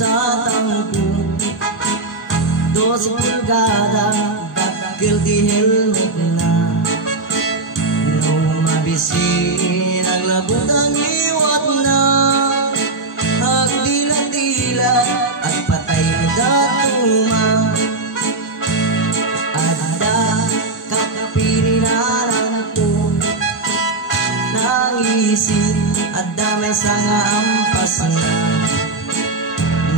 tatangku 12 pulgada dakil di helmet na nung mabisi naglabot ang iwat na agdila-dila at patay na datuma adda kapininaran ko nangisip adda may sanga ampas na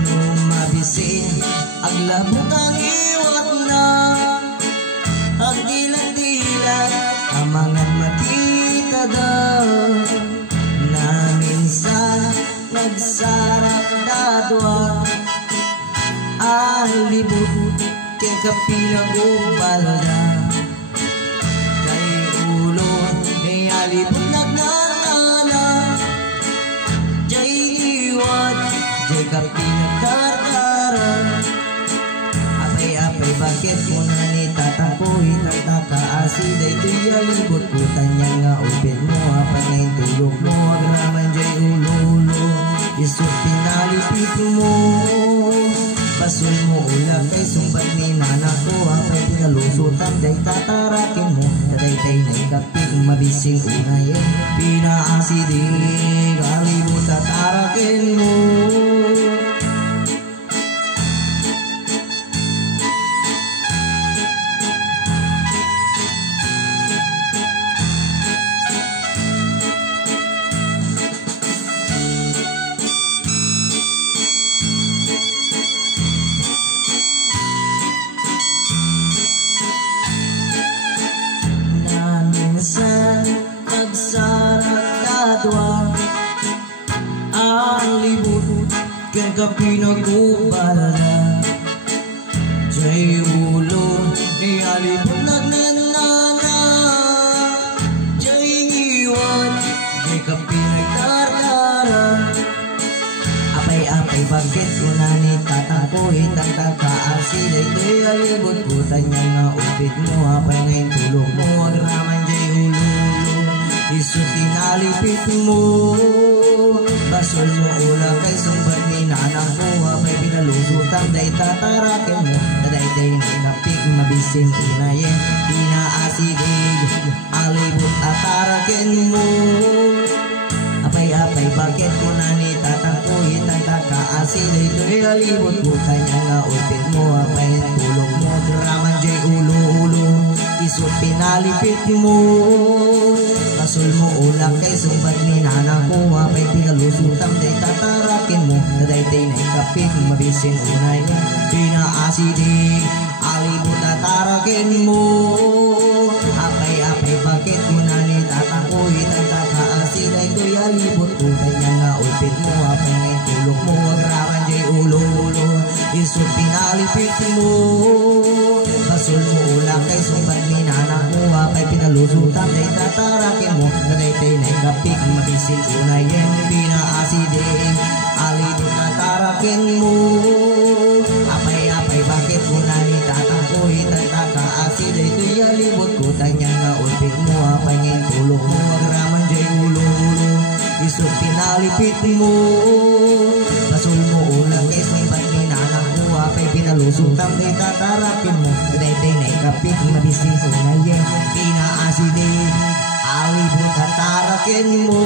nung mabisi aglabot ang iwat na agdila-dila amangan makita daw na minsan nagsarap dadwa alibut keng kapinag-ubalda kay ulo ni alibut nagnanana jay iwat jay kapinagdardaran apay bakit mo na nitatampuhin ang takaasi daytoy alibot ko tanya nga upit mo apay ngayon tulog mo agraman jay ulo isot pinalipit mo pasul mo ulang kay sumbat ni nanak ko apay pinalusutan day tatarakin mo dadaytay na ikapit mabising unayin pinaasidig alibot tatarakin mo ang libut kaya kapinag-ubalda jay ulo ni alibut nagnanana jay iwan kaya kapinagdardaran apay bakit ko na nitatampuhin ang takaasi daytoy alibut ko tanya nga upit mo apay ngayon tulog mo agraman jay ulo isot tinalipit mo basol mo ulang kay sumbat ni nanang ko apay pinalusutan day tatarakin mo dadaytay na kapig mabising unayin pinaasidig alibot atarakin mo apay bakit ko na nitatampuhin ang takaasi daytoy alibot ko kanya nga upit mo apay tulog mo draman jay ulo isot pinalipit mo pasul mo ulang kay sumbat ni nanang ko apay pinalusutan day tatarakin mo dadaytay na ikapit mabising unay pinaasidig alibot tatarakin mo apay bakit mo na nitatampuhin ang takaasi daytoy alibot ko kanya nga upit mo apay ngayon tulog mo agraman jay ulo isot pinalipit mo pasul mo ulang kay sumbat ni nanang ko apay pinalusutan day tatarakin mo dadaytay na ikapit mabising unayin pinaasidig alibot tatarakin mo apay bakit mo na nitatampuhin ang takaasi daytoy alibot ko tanya nga upit mo apay ngayon tulog mo agraman jay ulo isot pinalipit mo pasul mo ulang kay sumbat ni nanang ko apay pinalusutan day tatarakin mo dadaytay na ikapit mabising unayin pinaasidig alibot tatarakin mo